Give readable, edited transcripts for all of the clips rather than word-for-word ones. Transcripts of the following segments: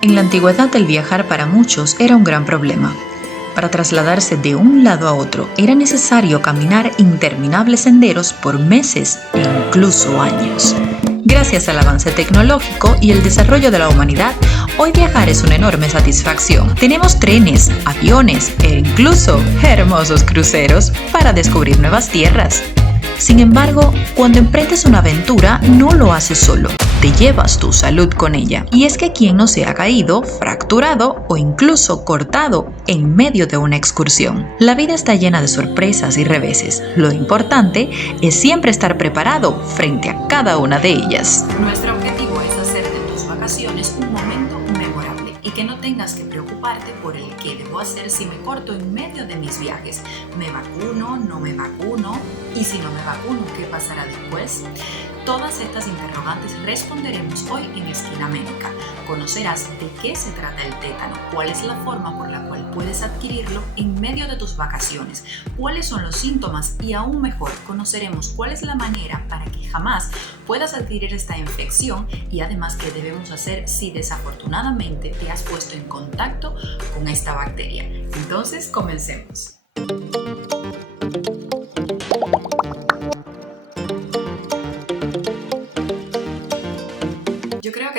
En la antigüedad el viajar para muchos era un gran problema. Para trasladarse de un lado a otro era necesario caminar interminables senderos por meses e incluso años. Gracias al avance tecnológico y el desarrollo de la humanidad, hoy viajar es una enorme satisfacción. Tenemos trenes, aviones e incluso hermosos cruceros para descubrir nuevas tierras. Sin embargo, cuando emprendes una aventura, no lo haces solo, te llevas tu salud con ella. Y es que quien no se ha caído, fracturado o incluso cortado en medio de una excursión. La vida está llena de sorpresas y reveses. Lo importante es siempre estar preparado frente a cada una de ellas. Nuestro objetivo es hacer de tus vacaciones un momento memorable y que no tengas que preocuparte por el qué debo hacer si me corto en medio de mis viajes. ¿Me vacuno? ¿No me vacuno? ¿Y si no me vacuno, qué pasará después? Todas estas interrogantes responderemos hoy en Esquina Médica. Conocerás de qué se trata el tétano, cuál es la forma por la cual puedes adquirirlo en medio de tus vacaciones, cuáles son los síntomas y aún mejor conoceremos cuál es la manera para que jamás puedas adquirir esta infección y además qué debemos hacer si desafortunadamente te has puesto en contacto con esta bacteria. Entonces, comencemos.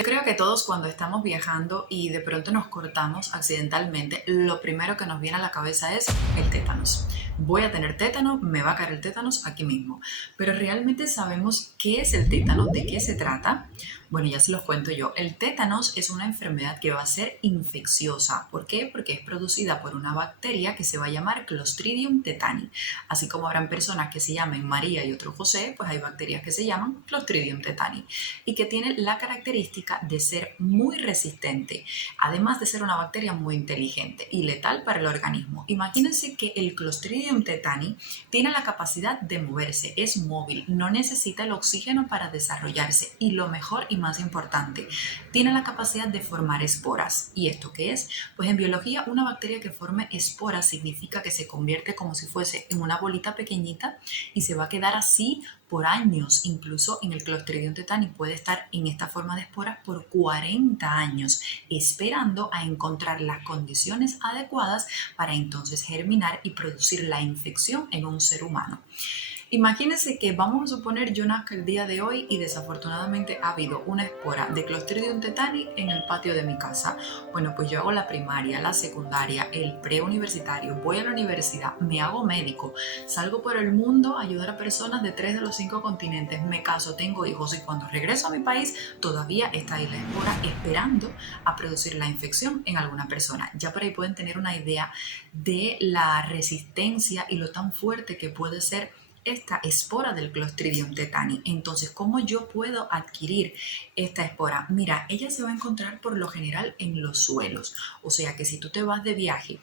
Creo que todos cuando estamos viajando y de pronto nos cortamos accidentalmente, lo primero que nos viene a la cabeza es el tétanos. Voy a tener tétano, me va a caer el tétanos aquí mismo. Pero ¿realmente sabemos qué es el tétano? ¿De qué se trata? Bueno, ya se los cuento yo. El tétanos es una enfermedad que va a ser infecciosa. ¿Por qué? Porque es producida por una bacteria que se va a llamar Clostridium tetani. Así como habrán personas que se llamen María y otro José, pues hay bacterias que se llaman Clostridium tetani y que tienen la característica de ser muy resistente, además de ser una bacteria muy inteligente y letal para el organismo. Imagínense que el Clostridium tetani tiene la capacidad de moverse, es móvil, no necesita el oxígeno para desarrollarse y lo mejor y más importante, tiene la capacidad de formar esporas. ¿Y esto qué es? Pues en biología una bacteria que forme esporas significa que se convierte como si fuese en una bolita pequeñita y se va a quedar así por años. Incluso en el Clostridium tetani puede estar en esta forma de esporas por 40 años, esperando a encontrar las condiciones adecuadas para entonces germinar y producir la infección en un ser humano. Imagínense que vamos a suponer yo nazco el día de hoy y desafortunadamente ha habido una espora de Clostridium tetani en el patio de mi casa. Bueno, pues yo hago la primaria, la secundaria, el preuniversitario, voy a la universidad, me hago médico, salgo por el mundo a ayudar a personas de 3 de los 5 continentes, me caso, tengo hijos y cuando regreso a mi país todavía está ahí la espora esperando a producir la infección en alguna persona. Ya por ahí pueden tener una idea de la resistencia y lo tan fuerte que puede ser esta espora del Clostridium tetani. Entonces, ¿cómo yo puedo adquirir esta espora? Mira, ella se va a encontrar por lo general en los suelos. O sea que si tú te vas de viaje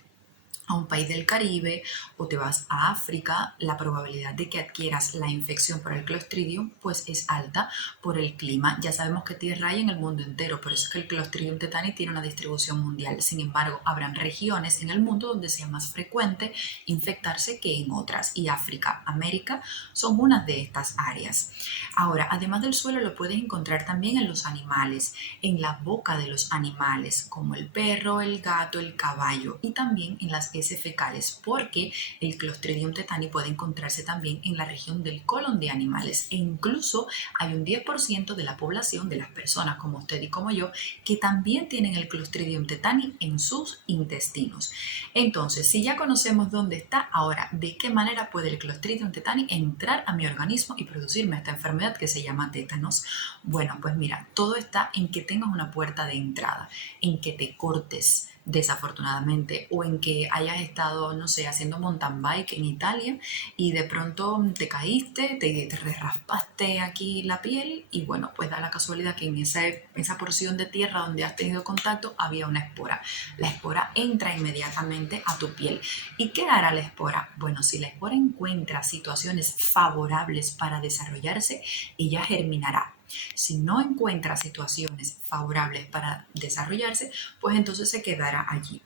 a un país del Caribe o te vas a África, la probabilidad de que adquieras la infección por el Clostridium pues es alta por el clima. Ya sabemos que tierra hay en el mundo entero, por eso es que el Clostridium tetani tiene una distribución mundial. Sin embargo, habrán regiones en el mundo donde sea más frecuente infectarse que en otras y África, América son unas de estas áreas. Ahora, además del suelo lo puedes encontrar también en los animales, en la boca de los animales como el perro, el gato, el caballo y también en las heces fecales, porque el Clostridium tetani puede encontrarse también en la región del colon de animales e incluso hay un 10% de la población de las personas como usted y como yo que también tienen el Clostridium tetani en sus intestinos. Entonces, si ya conocemos dónde está, ahora, ¿de qué manera puede el Clostridium tetani entrar a mi organismo y producirme esta enfermedad que se llama tétanos? Bueno, pues mira, todo está en que tengas una puerta de entrada, en que te cortes desafortunadamente o en que hayas estado, no sé, haciendo mountain bike en Italia y de pronto te caíste, te raspaste aquí la piel y bueno, pues da la casualidad que en esa porción de tierra donde has tenido contacto había una espora. La espora entra inmediatamente a tu piel. ¿Y qué hará la espora? Bueno, si la espora encuentra situaciones favorables para desarrollarse, ella germinará. Si no encuentra situaciones favorables para desarrollarse, pues entonces se quedará allí.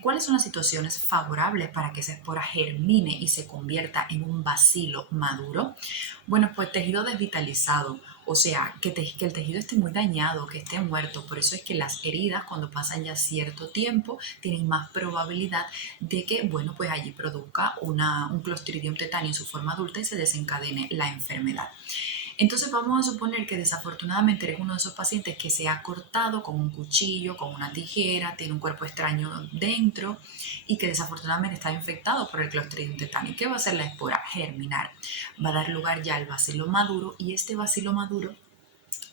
¿Cuáles son las situaciones favorables para que esa espora germine y se convierta en un bacilo maduro? Bueno, pues tejido desvitalizado, O sea, que el tejido esté muy dañado, que esté muerto. Por eso es que las heridas, cuando pasan ya cierto tiempo, tienen más probabilidad de que, bueno, pues allí produzca un Clostridium tetani en su forma adulta y se desencadene la enfermedad. Entonces vamos a suponer que desafortunadamente eres uno de esos pacientes que se ha cortado con un cuchillo, con una tijera, tiene un cuerpo extraño dentro y que desafortunadamente está infectado por el Clostridium tetani. ¿Qué va a hacer la espora? Germinar. Va a dar lugar ya al bacilo maduro y este bacilo maduro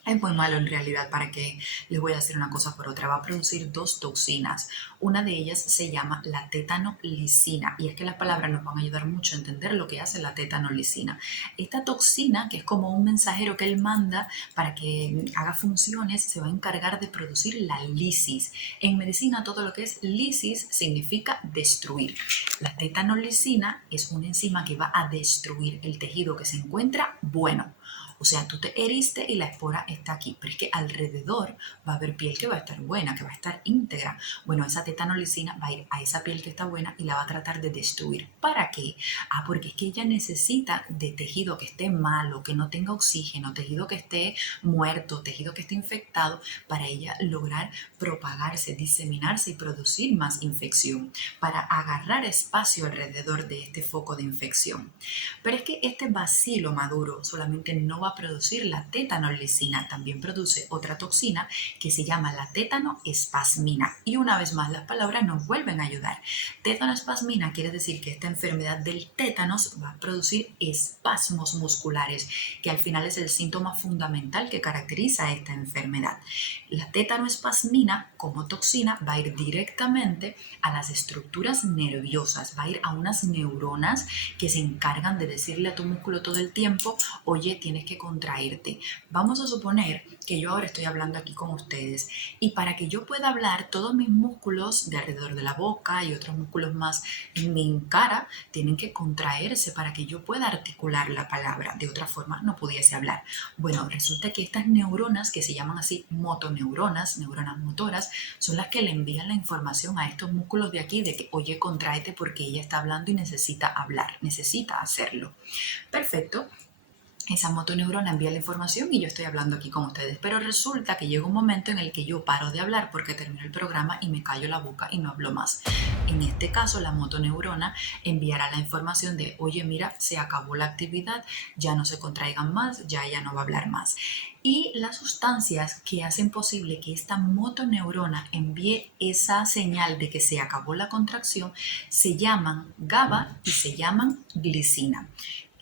es muy malo en realidad. ¿Para que les voy a decir una cosa por otra? Va a producir dos toxinas. Una de ellas se llama la tétano-lisina y es que las palabras nos van a ayudar mucho a entender lo que hace la tétano-lisina. Esta toxina, que es como un mensajero que él manda para que haga funciones, se va a encargar de producir la lisis. En medicina todo lo que es lisis significa destruir. La tétano-lisina es una enzima que va a destruir el tejido que se encuentra bueno. O sea, tú te heriste y la espora está aquí, pero es que alrededor va a haber piel que va a estar buena, que va a estar íntegra. Bueno, esa tetanolicina va a ir a esa piel que está buena y la va a tratar de destruir. ¿Para qué? Porque es que ella necesita de tejido que esté malo, que no tenga oxígeno, tejido que esté muerto, tejido que esté infectado, para ella lograr propagarse, diseminarse y producir más infección, para agarrar espacio alrededor de este foco de infección. Pero es que este bacilo maduro solamente no va a producir la tétanolisina, también produce otra toxina que se llama la tétanoespasmina. Y una vez más las palabras nos vuelven a ayudar. Tétanoespasmina quiere decir que esta enfermedad del tétanos va a producir espasmos musculares, que al final es el síntoma fundamental que caracteriza a esta enfermedad. La tétanoespasmina como toxina va a ir directamente a las estructuras nerviosas, va a ir a unas neuronas que se encargan de decirle a tu músculo todo el tiempo: oye, tienes que contraerte. Vamos a suponer que yo ahora estoy hablando aquí con ustedes y para que yo pueda hablar, todos mis músculos de alrededor de la boca y otros músculos más en mi cara tienen que contraerse para que yo pueda articular la palabra. De otra forma no pudiese hablar. Bueno, resulta que estas neuronas, que se llaman así motoneuronas, neuronas motoras, son las que le envían la información a estos músculos de aquí de que, oye, contráete porque ella está hablando y necesita hablar, necesita hacerlo. Perfecto. Esa motoneurona envía la información y yo estoy hablando aquí con ustedes, pero resulta que llega un momento en el que yo paro de hablar porque termino el programa y me callo la boca y no hablo más. En este caso, la motoneurona enviará la información de: oye, mira, se acabó la actividad, ya no se contraigan más, ya ella no va a hablar más. Y las sustancias que hacen posible que esta motoneurona envíe esa señal de que se acabó la contracción se llaman GABA y se llaman glicina.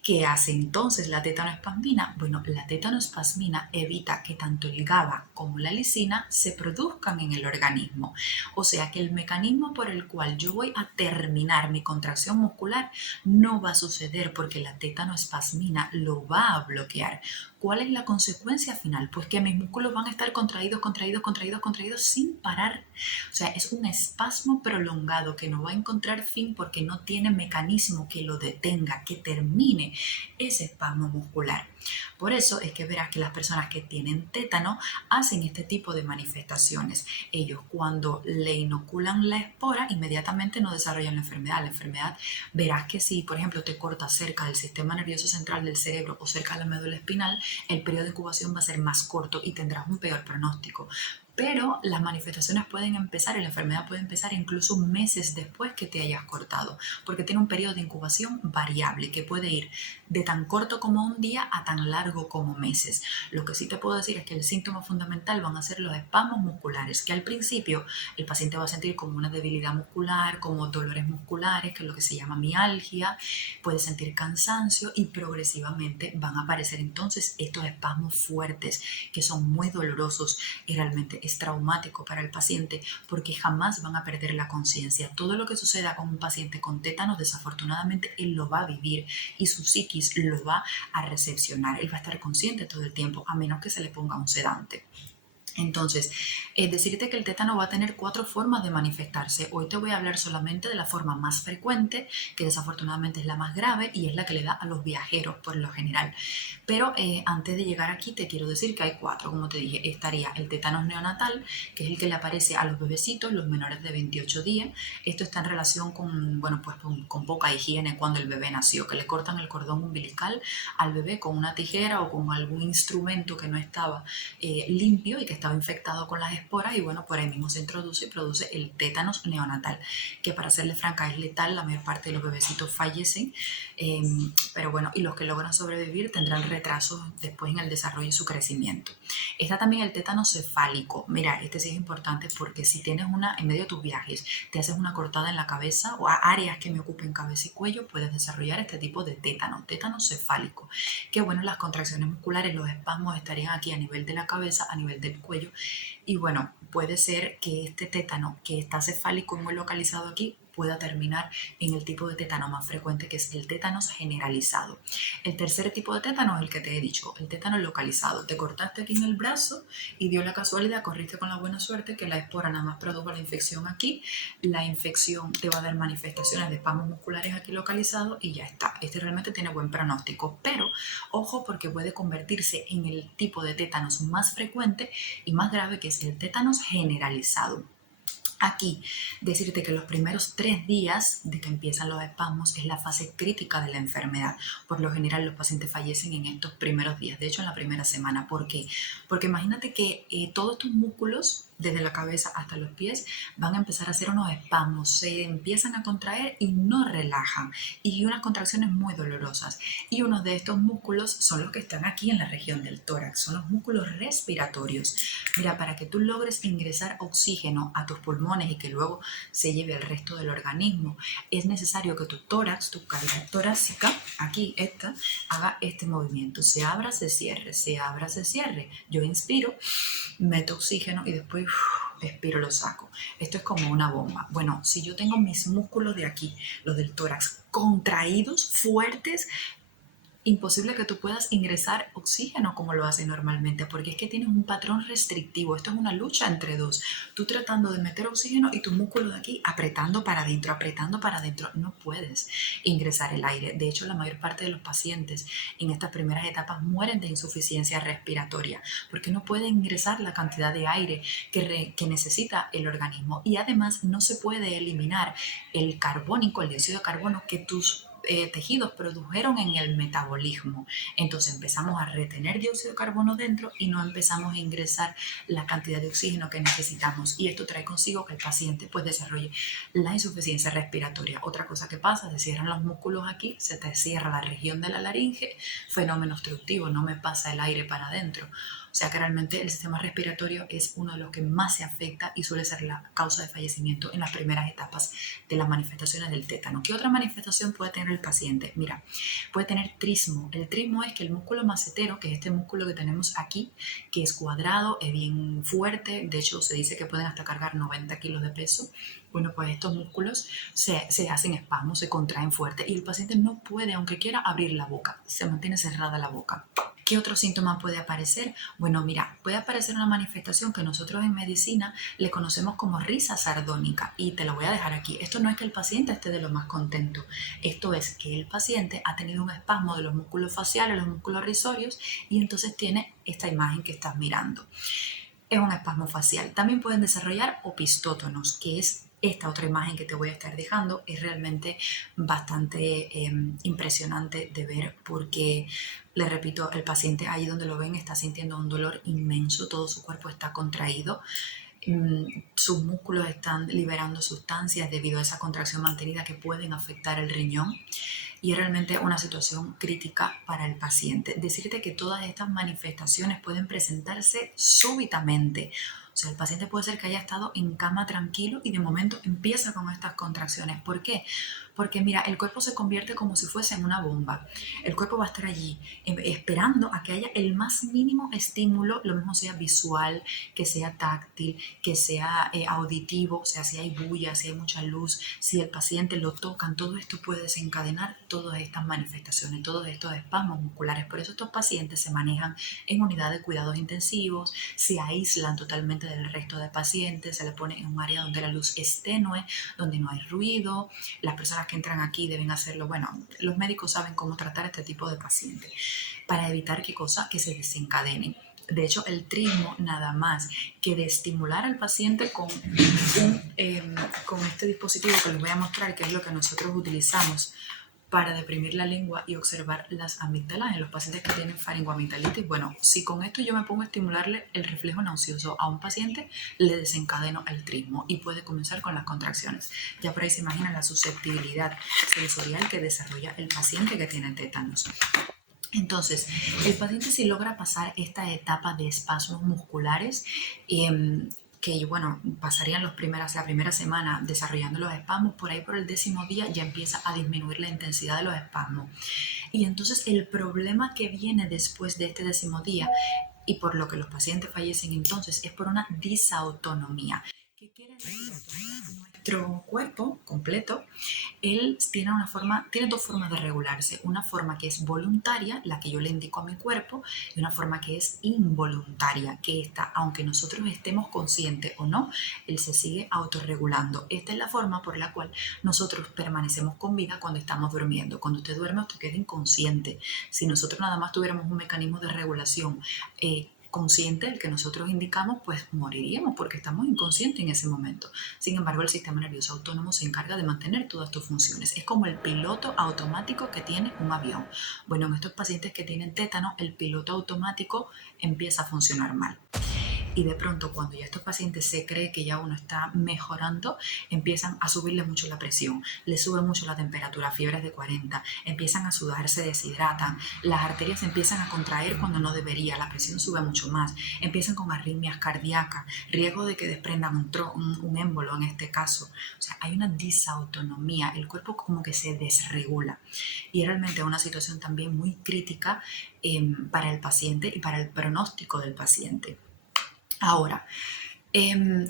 ¿Qué hace entonces la tetanoespasmina? Bueno, la tetanoespasmina evita que tanto el GABA como la lisina se produzcan en el organismo. O sea que el mecanismo por el cual yo voy a terminar mi contracción muscular no va a suceder porque la tetanoespasmina lo va a bloquear. ¿Cuál es la consecuencia final? Pues que mis músculos van a estar contraídos, contraídos, contraídos, contraídos sin parar. O sea, es un espasmo prolongado que no va a encontrar fin porque no tiene mecanismo que lo detenga, que termine ese espasmo muscular. Por eso es que verás que las personas que tienen tétano hacen este tipo de manifestaciones. Ellos, cuando le inoculan la espora, inmediatamente no desarrollan la enfermedad. La enfermedad, verás que si, por ejemplo, te cortas cerca del sistema nervioso central del cerebro o cerca de la médula espinal, el periodo de incubación va a ser más corto y tendrás un peor pronóstico. Pero las manifestaciones pueden empezar y la enfermedad puede empezar incluso meses después que te hayas cortado, porque tiene un periodo de incubación variable que puede ir de tan corto como un día a tan largo como meses. Lo que sí te puedo decir es que el síntoma fundamental van a ser los espasmos musculares, que al principio el paciente va a sentir como una debilidad muscular, como dolores musculares, que es lo que se llama mialgia, puede sentir cansancio y progresivamente van a aparecer entonces estos espasmos fuertes que son muy dolorosos y realmente es traumático para el paciente porque jamás van a perder la conciencia. Todo lo que suceda con un paciente con tétanos, desafortunadamente, él lo va a vivir y su psiquis lo va a recepcionar. Él va a estar consciente todo el tiempo, a menos que se le ponga un sedante. Entonces, decirte que el tétano va a tener 4 formas de manifestarse. Hoy te voy a hablar solamente de la forma más frecuente, que desafortunadamente es la más grave y es la que le da a los viajeros por lo general. Pero antes de llegar aquí te quiero decir que hay 4, como te dije. Estaría el tétanos neonatal, que es el que le aparece a los bebecitos, los menores de 28 días. Esto está en relación con, bueno, pues con poca higiene cuando el bebé nació, que le cortan el cordón umbilical al bebé con una tijera o con algún instrumento que no estaba limpio y que estaba infectado con las esporas, y bueno, por ahí mismo se introduce y produce el tétanos neonatal, que para serle franca es letal. La mayor parte de los bebecitos fallecen, pero bueno, y los que logran sobrevivir tendrán retrasos después en el desarrollo y su crecimiento. Está también el tétano cefálico. Mira, este sí es importante porque si tienes una, en medio de tus viajes, te haces una cortada en la cabeza o a áreas que me ocupen cabeza y cuello, puedes desarrollar este tipo de tétano cefálico. Que bueno, las contracciones musculares, los espasmos estarían aquí a nivel de la cabeza, a nivel del cuello, y bueno, puede ser que este tétano que está cefálico y muy localizado aquí pueda terminar en el tipo de tétano más frecuente, que es el tétanos generalizado. El tercer tipo de tétano es el que te he dicho, el tétano localizado. Te cortaste aquí en el brazo y dio la casualidad, corriste con la buena suerte que la espora nada más produjo la infección aquí. La infección te va a dar manifestaciones de espasmos musculares aquí localizados y ya está. Este realmente tiene buen pronóstico, pero ojo, porque puede convertirse en el tipo de tétanos más frecuente y más grave, que es el tétanos generalizado. Aquí, decirte que los primeros 3 días de que empiezan los espasmos es la fase crítica de la enfermedad. Por lo general, los pacientes fallecen en estos primeros días, de hecho en la primera semana. ¿Por qué? Porque imagínate que todos tus músculos, desde la cabeza hasta los pies, van a empezar a hacer unos espasmos, se empiezan a contraer y no relajan, y unas contracciones muy dolorosas. Y uno de estos músculos son los que están aquí en la región del tórax, son los músculos respiratorios. Mira, para que tú logres ingresar oxígeno a tus pulmones y que luego se lleve al resto del organismo, es necesario que tu tórax, tu cavidad torácica, aquí esta, haga este movimiento. Se abra, se cierre, se abra, se cierre. Yo inspiro, meto oxígeno y después expiro, lo saco. Esto es como una bomba. Bueno, si yo tengo mis músculos de aquí, los del tórax, contraídos, fuertes, imposible que tú puedas ingresar oxígeno como lo haces normalmente, porque es que tienes un patrón restrictivo. Esto es una lucha entre dos. Tú tratando de meter oxígeno y tu músculo de aquí apretando para adentro, apretando para adentro. No puedes ingresar el aire. De hecho, la mayor parte de los pacientes en estas primeras etapas mueren de insuficiencia respiratoria, porque no pueden ingresar la cantidad de aire que necesita el organismo. Y además no se puede eliminar el carbónico, el dióxido de carbono que tus tejidos produjeron en el metabolismo. Entonces empezamos a retener dióxido de carbono dentro y no empezamos a ingresar la cantidad de oxígeno que necesitamos, y esto trae consigo que el paciente pues desarrolle la insuficiencia respiratoria. Otra cosa que pasa, se cierran los músculos aquí, se te cierra la región de la laringe, fenómeno obstructivo, no me pasa el aire para adentro. O sea que realmente el sistema respiratorio es uno de los que más se afecta y suele ser la causa de fallecimiento en las primeras etapas de las manifestaciones del tétano. ¿Qué otra manifestación puede tener el paciente? Mira, puede tener trismo. El trismo es que el músculo macetero, que es este músculo que tenemos aquí, que es cuadrado, es bien fuerte, de hecho se dice que pueden hasta cargar 90 kilos de peso. Bueno, pues estos músculos se hacen espasmos, se contraen fuerte y el paciente no puede, aunque quiera, abrir la boca, se mantiene cerrada la boca. ¿Qué otro síntoma puede aparecer? Bueno, mira, puede aparecer una manifestación que nosotros en medicina le conocemos como risa sardónica, y te lo voy a dejar aquí. Esto no es que el paciente esté de lo más contento, esto es que el paciente ha tenido un espasmo de los músculos faciales, los músculos risorios, y entonces tiene esta imagen que estás mirando. Es un espasmo facial. También pueden desarrollar opistótonos, que es esta otra imagen que te voy a estar dejando. Es realmente bastante impresionante de ver, porque, le repito, el paciente ahí donde lo ven está sintiendo un dolor inmenso, todo su cuerpo está contraído, sus músculos están liberando sustancias debido a esa contracción mantenida que pueden afectar el riñón, y es realmente una situación crítica para el paciente. Decirte que todas estas manifestaciones pueden presentarse súbitamente. O sea, el paciente puede ser que haya estado en cama tranquilo y de momento empieza con estas contracciones. ¿Por qué? Porque mira, el cuerpo se convierte como si fuese en una bomba. El cuerpo va a estar allí esperando a que haya el más mínimo estímulo, lo mismo sea visual, que sea táctil, que sea auditivo, o sea, si hay bulla, si hay mucha luz, si el paciente lo tocan, todo esto puede desencadenar todas estas manifestaciones, todos estos espasmos musculares. Por eso estos pacientes se manejan en unidad de cuidados intensivos, se aíslan totalmente del resto de pacientes, se le pone en un área donde la luz es tenue, donde no hay ruido. Las personas que entran aquí deben hacerlo, bueno, los médicos saben cómo tratar este tipo de pacientes para evitar que cosas que se desencadenen. De hecho, el trismo, nada más que de estimular al paciente con este dispositivo que les voy a mostrar, que es lo que nosotros utilizamos para deprimir la lengua y observar las amígdalas en los pacientes que tienen faringoamigdalitis. Bueno, si con esto yo me pongo a estimularle el reflejo nauseoso a un paciente, le desencadeno el trismo y puede comenzar con las contracciones. Ya por ahí se imagina la susceptibilidad sensorial que desarrolla el paciente que tiene tétanos. Entonces, el paciente si logra pasar esta etapa de espasmos musculares, que bueno, pasarían la primera semana desarrollando los espasmos, por ahí por el 10º día ya empieza a disminuir la intensidad de los espasmos. Y entonces el problema que viene después de este 10º día, y por lo que los pacientes fallecen entonces, es por una disautonomía. ¿Qué quiere decir esto? Nuestro cuerpo completo, él tiene dos formas de regularse. Una forma que es voluntaria, la que yo le indico a mi cuerpo, y una forma que es involuntaria, que esta, aunque nosotros estemos conscientes o no, él se sigue autorregulando. Esta es la forma por la cual nosotros permanecemos con vida cuando estamos durmiendo. Cuando usted duerme, usted queda inconsciente. Si nosotros nada más tuviéramos un mecanismo de regulación consciente, el que nosotros indicamos, pues moriríamos porque estamos inconscientes en ese momento. Sin embargo, el sistema nervioso autónomo se encarga de mantener todas tus funciones. Es como el piloto automático que tiene un avión. Bueno, en estos pacientes que tienen tétano, el piloto automático empieza a funcionar mal. Y de pronto, cuando ya estos pacientes se cree que ya uno está mejorando, empiezan a subirle mucho la presión, les sube mucho la temperatura, fiebres de 40, empiezan a sudar, se deshidratan, las arterias empiezan a contraer cuando no debería, la presión sube mucho más, empiezan con arritmias cardíacas, riesgo de que desprendan un émbolo en este caso. O sea, hay una disautonomía, el cuerpo como que se desregula. Y realmente es una situación también muy crítica para el paciente y para el pronóstico del paciente. Ahora,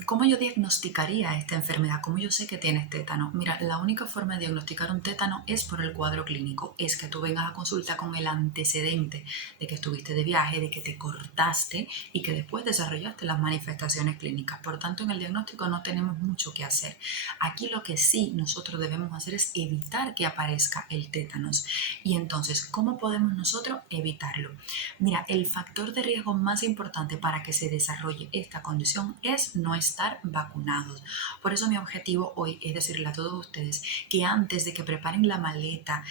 ¿cómo yo diagnosticaría esta enfermedad? ¿Cómo yo sé que tienes tétano? Mira, la única forma de diagnosticar un tétano es por el cuadro clínico. Es que tú vengas a consulta con el antecedente de que estuviste de viaje, de que te cortaste y que después desarrollaste las manifestaciones clínicas. Por tanto, en el diagnóstico no tenemos mucho que hacer. Aquí lo que sí nosotros debemos hacer es evitar que aparezca el tétanos. Y entonces, ¿cómo podemos nosotros evitarlo? Mira, el factor de riesgo más importante para que se desarrolle esta condición es no estar vacunados. Por eso mi objetivo hoy es decirle a todos ustedes que antes de que preparen la maleta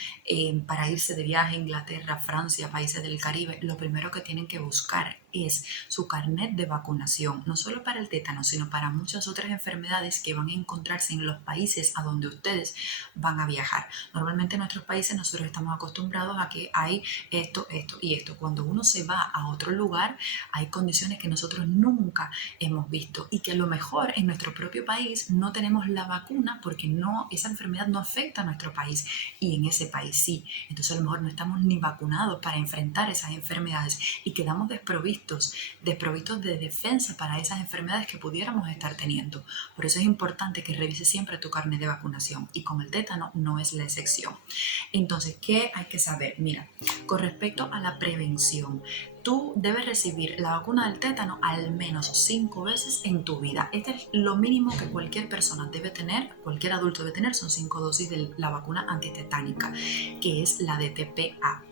para irse de viaje a Inglaterra, Francia, países del Caribe, lo primero que tienen que buscar es su carnet de vacunación, no solo para el tétano, sino para muchas otras enfermedades que van a encontrarse en los países a donde ustedes van a viajar. Normalmente en nuestros países nosotros estamos acostumbrados a que hay esto, esto y esto. Cuando uno se va a otro lugar, hay condiciones que nosotros nunca hemos visto y que a lo mejor en nuestro propio país no tenemos la vacuna porque esa enfermedad no afecta a nuestro país y en ese país sí. Entonces a lo mejor no estamos ni vacunados para enfrentar esas enfermedades y quedamos desprovistos de defensa para esas enfermedades que pudiéramos estar teniendo. Por eso es importante que revises siempre tu carnet de vacunación y con el tétano no es la excepción. Entonces, ¿qué hay que saber? Mira, con respecto a la prevención, tú debes recibir la vacuna del tétano al menos 5 veces en tu vida. Este es lo mínimo que cualquier persona debe tener, cualquier adulto debe tener, son 5 dosis de la vacuna antitetánica, que es la DTPA.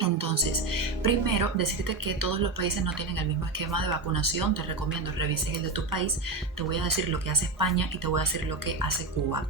Entonces, primero, decirte que todos los países no tienen el mismo esquema de vacunación. Te recomiendo revises el de tu país. Te voy a decir lo que hace España y te voy a decir lo que hace Cuba.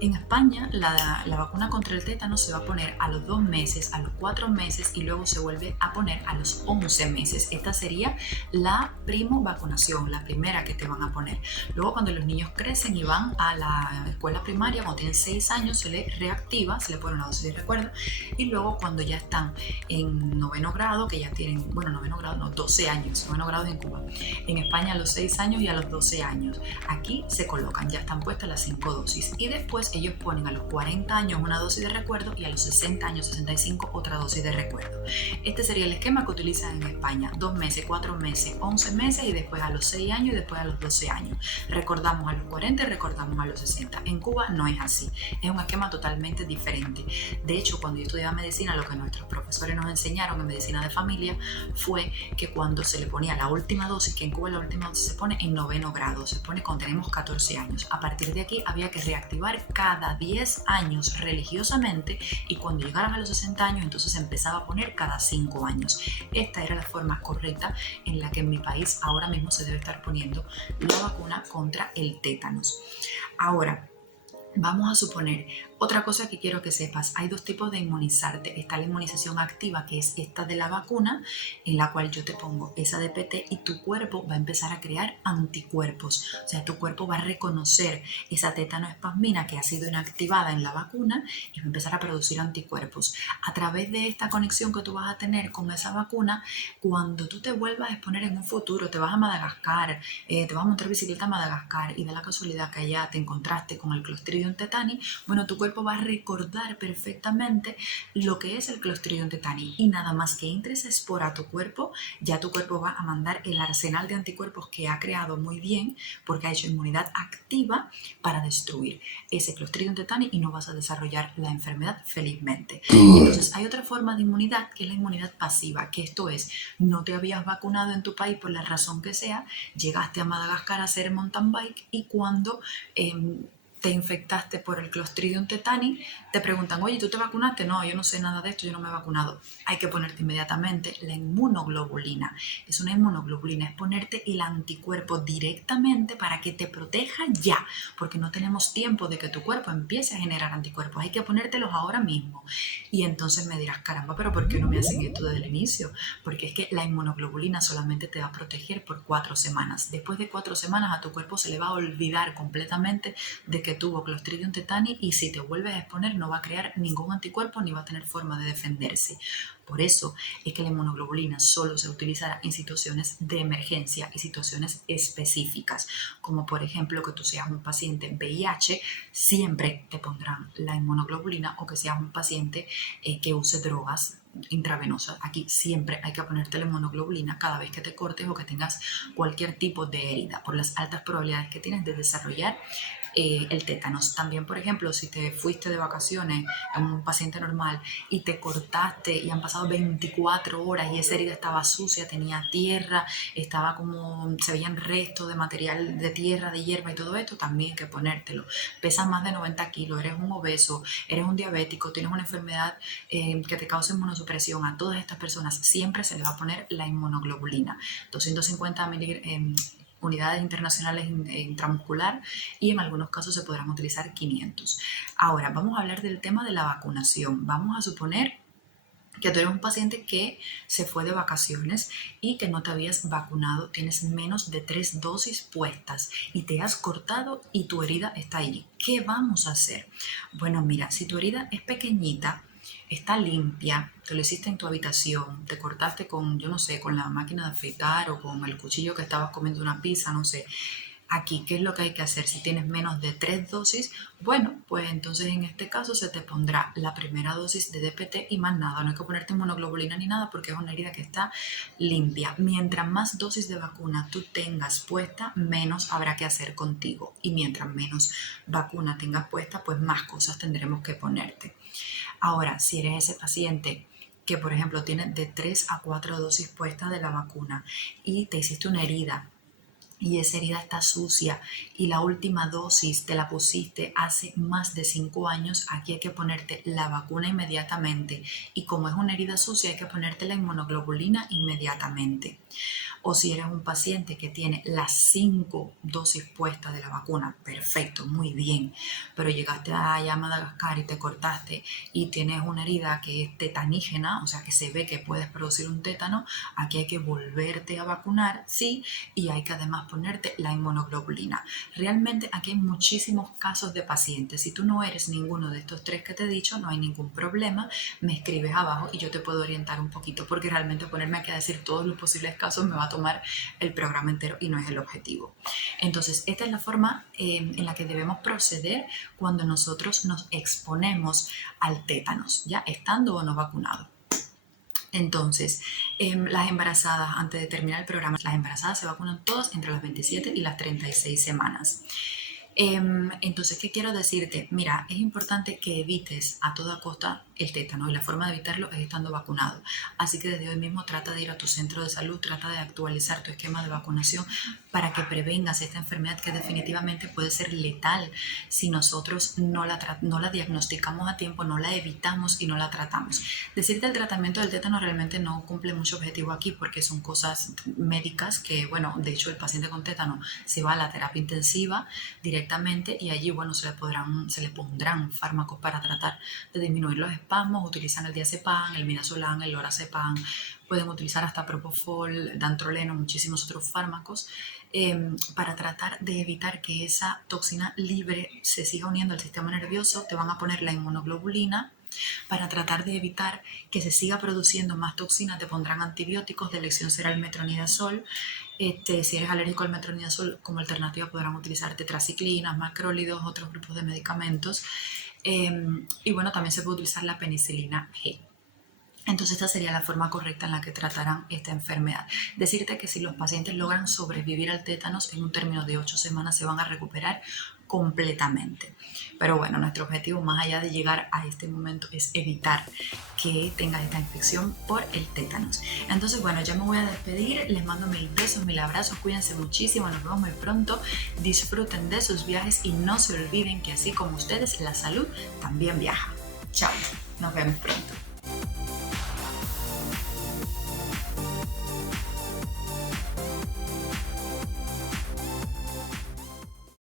En España, la vacuna contra el tétano se va a poner a los 2 meses, a los 4 meses y luego se vuelve a poner a los 11 meses. Esta sería la primo vacunación, la primera que te van a poner. Luego, cuando los niños crecen y van a la escuela primaria, cuando tienen 6 años, se les reactiva, se les pone una dosis de recuerdo y luego cuando ya están en noveno grado, que ya tienen, bueno, noveno grado no, 12 años, noveno grado en Cuba. En España a los 6 años y a los 12 años. Aquí se colocan, ya están puestas las 5 dosis. Y después ellos ponen a los 40 años una dosis de recuerdo y a los 60 años, 65, otra dosis de recuerdo. Este sería el esquema que utilizan en España: 2 meses, 4 meses, 11 meses y después a los 6 años y después a los 12 años. Recordamos a los 40 y recordamos a los 60. En Cuba no es así, es un esquema totalmente diferente. De hecho, cuando yo estudiaba medicina, lo que nuestros profesores nos enseñaron en medicina de familia fue que cuando se le ponía la última dosis, que en Cuba la última dosis se pone en noveno grado, se pone cuando tenemos 14 años. A partir de aquí había que reactivar cada 10 años religiosamente, y cuando llegaran a los 60 años entonces se empezaba a poner cada 5 años. Esta era la forma correcta en la que en mi país ahora mismo se debe estar poniendo la vacuna contra el tétanos. Ahora, vamos a suponer, otra cosa que quiero que sepas: hay dos tipos de inmunizarte. Está la inmunización activa, que es esta de la vacuna, en la cual yo te pongo esa DPT y tu cuerpo va a empezar a crear anticuerpos. O sea, tu cuerpo va a reconocer esa tetanoespasmina que ha sido inactivada en la vacuna y va a empezar a producir anticuerpos. A través de esta conexión que tú vas a tener con esa vacuna, cuando tú te vuelvas a exponer en un futuro, te vas a Madagascar, te vas a montar bicicleta a Madagascar y da la casualidad que allá te encontraste con el Clostridium tetani, bueno, tu cuerpo va a recordar perfectamente lo que es el Clostridium tetani, y nada más que entre esa espora a tu cuerpo, ya tu cuerpo va a mandar el arsenal de anticuerpos que ha creado muy bien, porque ha hecho inmunidad activa para destruir ese Clostridium tetani y no vas a desarrollar la enfermedad, felizmente. Entonces hay otra forma de inmunidad, que es la inmunidad pasiva, que esto es: no te habías vacunado en tu país por la razón que sea, llegaste a Madagascar a hacer mountain bike y cuando te infectaste por el Clostridium tetani, te preguntan: oye, ¿tú te vacunaste? No, yo no sé nada de esto, yo no me he vacunado. Hay que ponerte inmediatamente la inmunoglobulina. Es una inmunoglobulina, es ponerte el anticuerpo directamente para que te proteja ya, porque no tenemos tiempo de que tu cuerpo empiece a generar anticuerpos, hay que ponértelos ahora mismo. Y entonces me dirás: caramba, pero ¿por qué no me hacen esto desde el inicio? Porque es que la inmunoglobulina solamente te va a proteger por 4 semanas. Después de 4 semanas a tu cuerpo se le va a olvidar completamente de que tuvo Clostridium tetani, y si te vuelves a exponer no va a crear ningún anticuerpo ni va a tener forma de defenderse. Por eso es que la inmunoglobulina solo se utilizará en situaciones de emergencia y situaciones específicas, como por ejemplo que tú seas un paciente VIH, siempre te pondrán la inmunoglobulina, o que seas un paciente que use drogas intravenosa. Aquí siempre hay que ponerte la inmunoglobulina cada vez que te cortes o que tengas cualquier tipo de herida, por las altas probabilidades que tienes de desarrollar el tétanos. También, por ejemplo, si te fuiste de vacaciones en un paciente normal y te cortaste y han pasado 24 horas y esa herida estaba sucia, tenía tierra, estaba como, se veían restos de material de tierra, de hierba y todo esto, también hay que ponértelo. Pesas más de 90 kilos, eres un obeso, eres un diabético, tienes una enfermedad que te causa inmunosupresión, a todas estas personas siempre se le va a poner la inmunoglobulina. 250 unidades internacionales intramuscular, y en algunos casos se podrán utilizar 500. Ahora vamos a hablar del tema de la vacunación. Vamos a suponer que tú eres un paciente que se fue de vacaciones y que no te habías vacunado, tienes menos de 3 dosis puestas y te has cortado y tu herida está ahí. ¿Qué vamos a hacer? Bueno, mira, si tu herida es pequeñita, está limpia, te lo hiciste en tu habitación, te cortaste con, yo no sé, con la máquina de afeitar o con el cuchillo que estabas comiendo una pizza, no sé. Aquí, ¿qué es lo que hay que hacer? Si tienes menos de 3 dosis, bueno, pues entonces en este caso se te pondrá la primera dosis de DPT y más nada. No hay que ponerte inmunoglobulina ni nada porque es una herida que está limpia. Mientras más dosis de vacuna tú tengas puesta, menos habrá que hacer contigo. Y mientras menos vacuna tengas puesta, pues más cosas tendremos que ponerte. Ahora, si eres ese paciente que, por ejemplo, tiene de 3 a 4 dosis puestas de la vacuna y te hiciste una herida y esa herida está sucia y la última dosis te la pusiste hace más de 5 años, aquí hay que ponerte la vacuna inmediatamente. Y como es una herida sucia, hay que ponerte la inmunoglobulina inmediatamente. O si eres un paciente que tiene las 5 dosis puestas de la vacuna, perfecto, muy bien, pero llegaste allá a Madagascar y te cortaste y tienes una herida que es tetanígena, o sea que se ve que puedes producir un tétano, aquí hay que volverte a vacunar, sí, y hay que además ponerte la inmunoglobulina. Realmente aquí hay muchísimos casos de pacientes. Si tú no eres ninguno de estos 3 que te he dicho, no hay ningún problema, me escribes abajo y yo te puedo orientar un poquito, porque realmente ponerme aquí a decir todos los posibles casos me va a tomar el programa entero y no es el objetivo. Entonces, esta es la forma en la que debemos proceder cuando nosotros nos exponemos al tétanos, ya estando o no vacunados. Entonces, las embarazadas, antes de terminar el programa, las embarazadas se vacunan todas entre las 27 y las 36 semanas. Entonces, ¿qué quiero decirte? Mira, es importante que evites a toda costa el tétano y la forma de evitarlo es estando vacunado. Así que desde hoy mismo trata de ir a tu centro de salud, trata de actualizar tu esquema de vacunación para que prevengas esta enfermedad que definitivamente puede ser letal si nosotros no la diagnosticamos a tiempo, no la evitamos y no la tratamos. Decirte el tratamiento del tétano realmente no cumple mucho objetivo aquí porque son cosas médicas que, bueno, de hecho el paciente con tétano se va a la terapia intensiva directamente y allí, bueno, se le pondrán fármacos para tratar de disminuir los espasmos, utilizan el diazepam, el midazolam, el lorazepam, pueden utilizar hasta propofol, dantroleno, muchísimos otros fármacos para tratar de evitar que esa toxina libre se siga uniendo al sistema nervioso. Te van a poner la inmunoglobulina para tratar de evitar que se siga produciendo más toxina. Te pondrán antibióticos, de elección será el metronidazol. Si eres alérgico al metronidazol, como alternativa podrán utilizar tetraciclinas, macrólidos, otros grupos de medicamentos. Y bueno, también se puede utilizar la penicilina G. Entonces esta sería la forma correcta en la que tratarán esta enfermedad. Decirte que si los pacientes logran sobrevivir al tétanos en un término de 8 semanas se van a recuperar completamente. Pero bueno, nuestro objetivo más allá de llegar a este momento es evitar que tengas esta infección por el tétanos. Entonces bueno, ya me voy a despedir, les mando mil besos, mil abrazos, cuídense muchísimo, nos vemos muy pronto, disfruten de sus viajes y no se olviden que así como ustedes, la salud también viaja. Chao, nos vemos pronto.